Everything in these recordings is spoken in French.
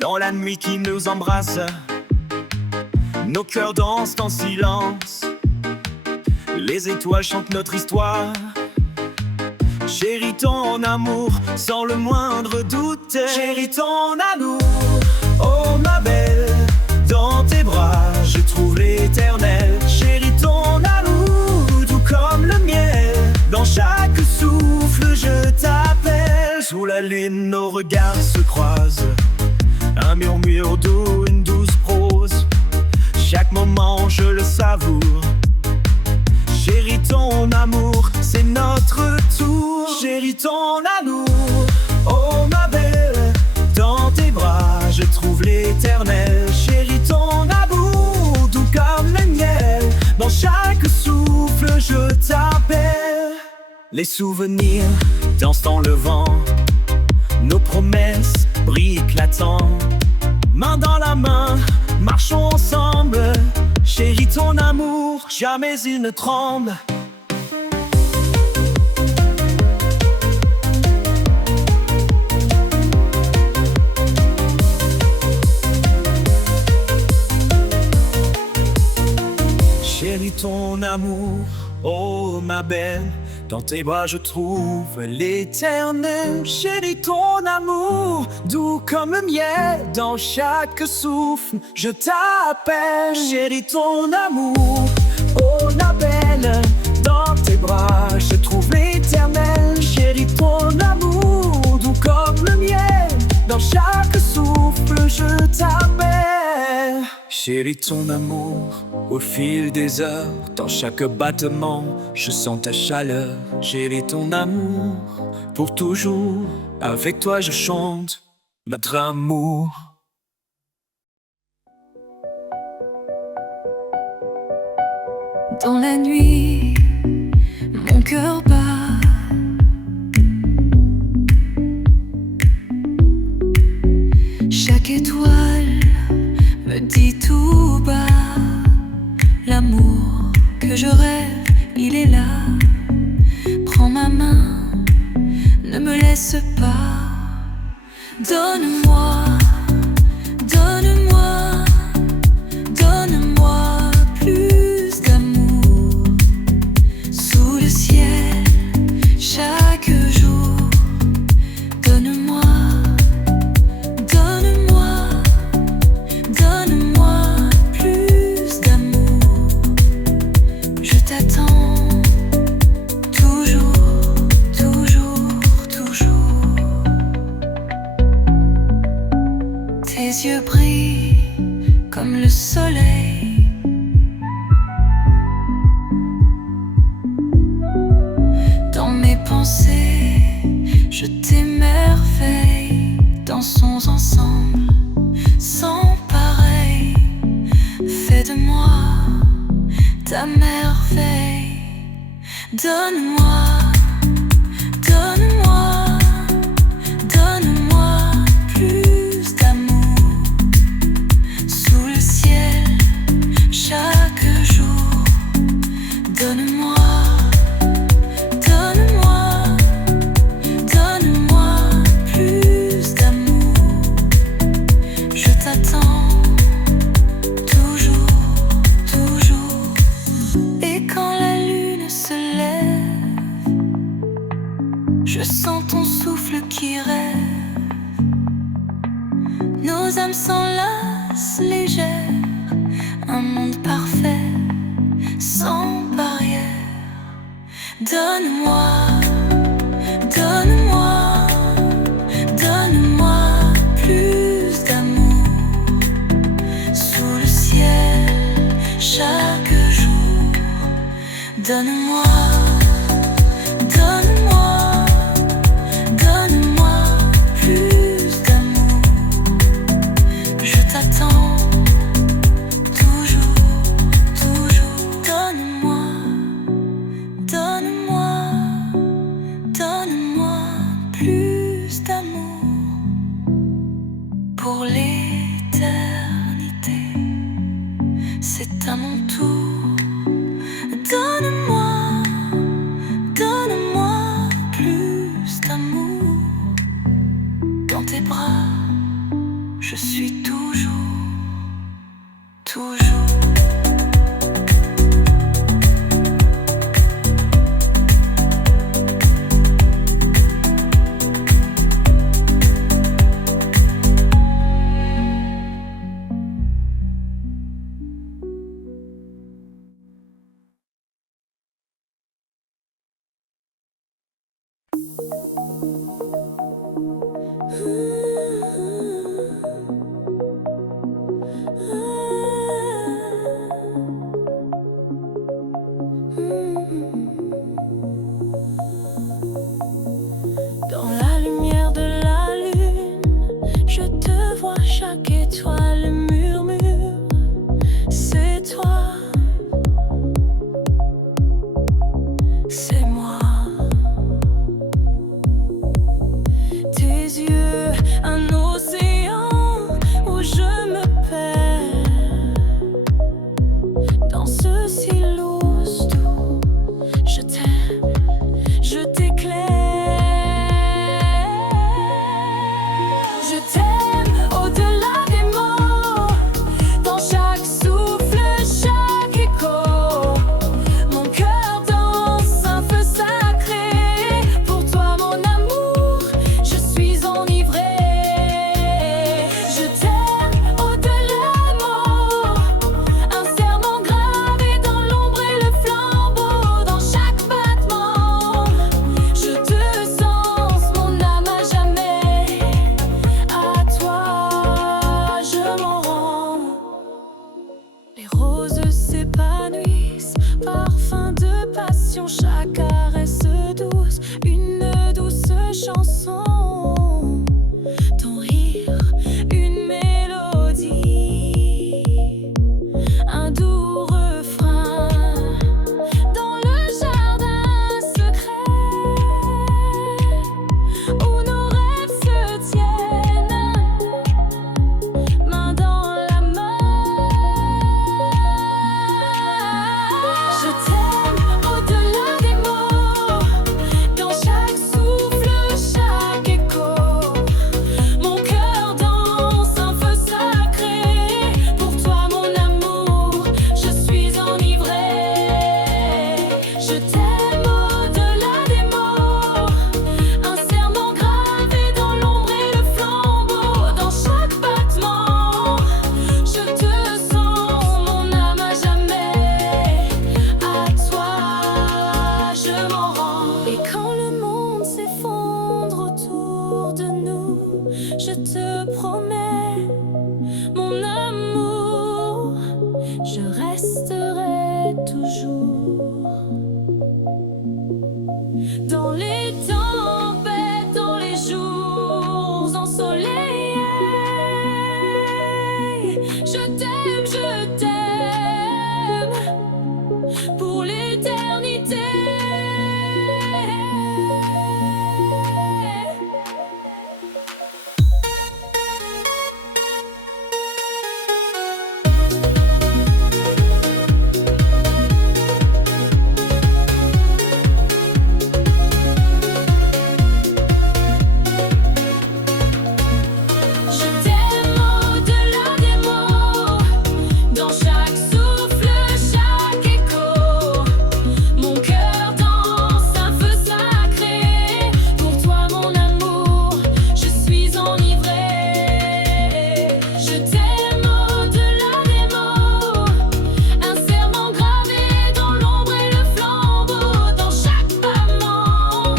Dans la nuit qui nous embrasse, nos cœurs dansent en silence. Les étoiles chantent notre histoire. Chéris ton amour sans le moindre doute. Chéris ton amour, oh ma belle. Dans tes bras je trouve l'éternel. Chéris ton amour, doux comme le miel. Dans chaque souffle je t'appelle. Sous la lune nos regards se croisent. Un murmure doux, une douce prose. Chaque moment je le savoure. Chéris ton amour, c'est notre tour. Chéris ton amour, oh ma belle. Dans tes bras je trouve l'éternel. Chéris ton amour, doux comme le miel. Dans chaque souffle je t'appelle. Les souvenirs dansent dans le vent. Nos promesses brillent éclatants. Main dans la main, marchons ensemble. Chéris ton amour, jamais il ne tremble. Chéris ton amour, oh ma belle. Dans tes bras je trouve l'éternel. Chéris ton amour, doux comme le miel. Dans chaque souffle je t'appelle. Chéris ton amour, oh ma belle. Dans tes bras je trouve l'éternel. Chéris ton amour, doux comme le miel. Dans chaque souffle je t'appelle. Chéris ton amour, au fil des heures. Dans chaque battement, je sens ta chaleur. Chéris ton amour, pour toujours. Avec toi je chante notre amour. Dans la nuit, mon cœur bat. Chaque étoile me dit tout bas. L'amour que je rêve, il est là. Prends ma main, ne me laisse pas. Donne-moi, donne-moi, donne-moi plus d'amour. Sous le ciel, chaque jour. Donne-moi, donne-moi, donne-moi plus d'amour. Je t'attends, toujours, toujours, toujours. Tes yeux brillent comme le soleil. Dans mes pensées, je t'émerveille. Dansons ensemble, sans pareil. Fais de moi ta merveille. Donne-moi, donne-moi, donne-moi plus d'amour. Sous le ciel, chaque jour. Donne-moi, donne-moi, donne-moi plus d'amour. Je t'attends, toujours, toujours. Et quand la lune se lève, je sens ton souffle qui rêve. Nos âmes s'enlacent légères. Un monde parfait, sans barrière. Donne-moi, donne-moi, donne-moi plus d'amour. Sous le ciel, chaque jour. Donne-moi, donne-moi, donne-moi plus d'amour. Je t'attends, toujours, toujours. Donne-moi, donne-moi, donne-moi plus d'amour. Pour l'éternité, c'est à mon tour. Donne-moi, donne-moi plus d'amour. Dans tes bras, je suis toujours, toujours. Dans la lumière de la lune, je te vois, chaque étoile murmure, c'est toi, c'est moi. Tes yeux, un océan où je me perds. Dans ce silence doux, je t'aime, je t'éclaire. Je t'aime au-delà des mots, dans chaque souffle, chaque écho. Mon cœur danse un feu sacré. Pour toi, mon amour, je suis enivrée. Je t'aime au-delà des mots, un serment gravé dans l'ombre et le flambeau. Dans chaque battement, je te sens, mon âme à jamais. À toi, je m'en rends. Les roses s'épanouissent, parfum de passion, chaque caresse douce, une douce chanson. Ton rire, une mélodie, un doux refrain dans le jardin secret où nos rêves se tiennent, main dans la main. Je t'aime au-delà des mots, dans chaque souffle, chaque écho. Mon cœur danse un feu sacré. Pour toi, mon amour, je suis enivrée. Je t'aime au-delà des mots, un serment gravé dans l'ombre et le flambeau. Dans chaque battement, je te sens, mon âme à jamais. À toi, je m'en rends. Et quand le monde s'effondre autour de nous, je te promets, mon amour, je resterai toujours. Dans les tempêtes, dans les jours ensoleillés, je t'aime pour l'éternité. Je t'aime au-delà des mots, dans chaque souffle, chaque écho. Mon cœur danse un feu sacré. Pour toi, mon amour, je suis enivrée. Je t'aime au-delà des mots, un serment gravé dans l'ombre et le flambeau. Dans chaque battement,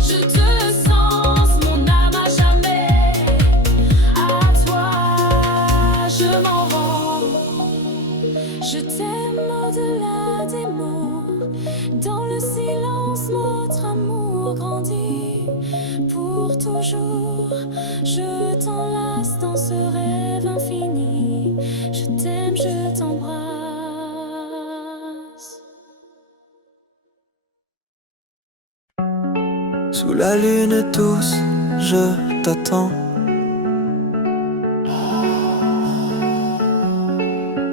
je te sens, mon âme à jamais. À toi, je m'en rends. Je t'aime au-delà des mots, dans le silence, notre amour grandit pour toujours. Je t'enlace dans ce rêve infini. Je t'aime, je t'embrasse. Sous la lune douce, je t'attends.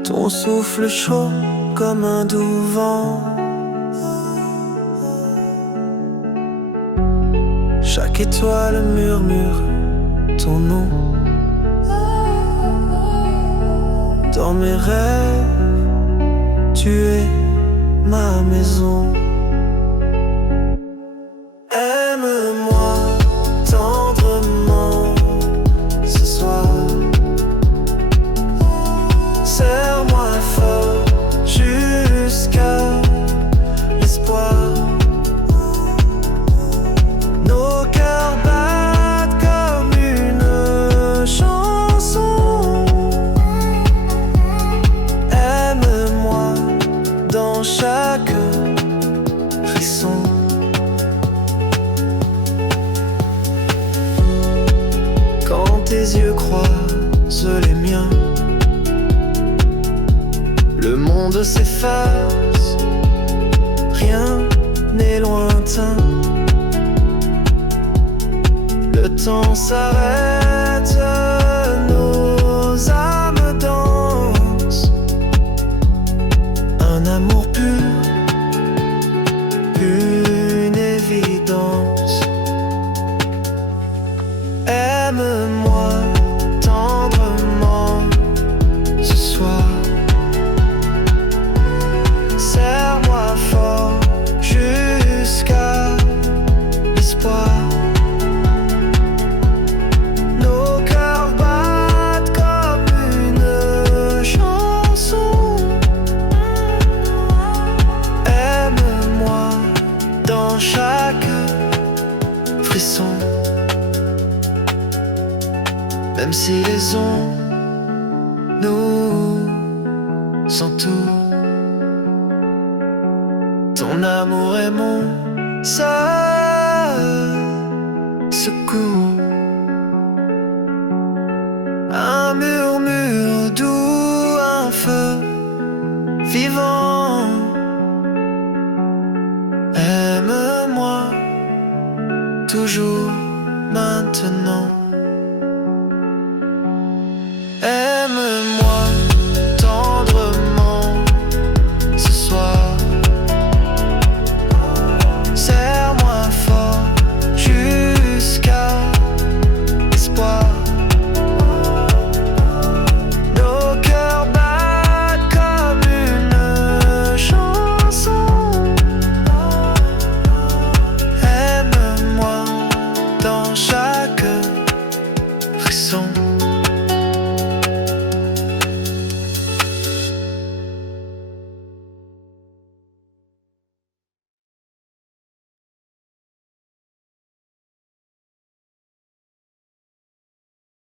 Ton souffle chaud comme un doux vent. Chaque étoile murmure ton nom. Dans mes rêves, tu es ma maison. Aime-moi tendrement ce soir. Serre-moi fort jusqu'à l'espoir. Nos cœurs battent comme une chanson. Aime-moi dans chaque frisson. Quand tes yeux croisent les miens, le monde s'efface, rien n'est lointain. Le temps s'arrête, nos âmes dansent. Un amour pur, une évidence. Aime-moi tendrement ce soir. Serre-moi fort jusqu'à l'espoir. Nos cœurs battent comme une chanson. Aime-moi dans chaque frisson. Même si les ondes nous entourent, ton amour est mon seul secours. Un murmure doux, un feu vivant. Aime-moi toujours.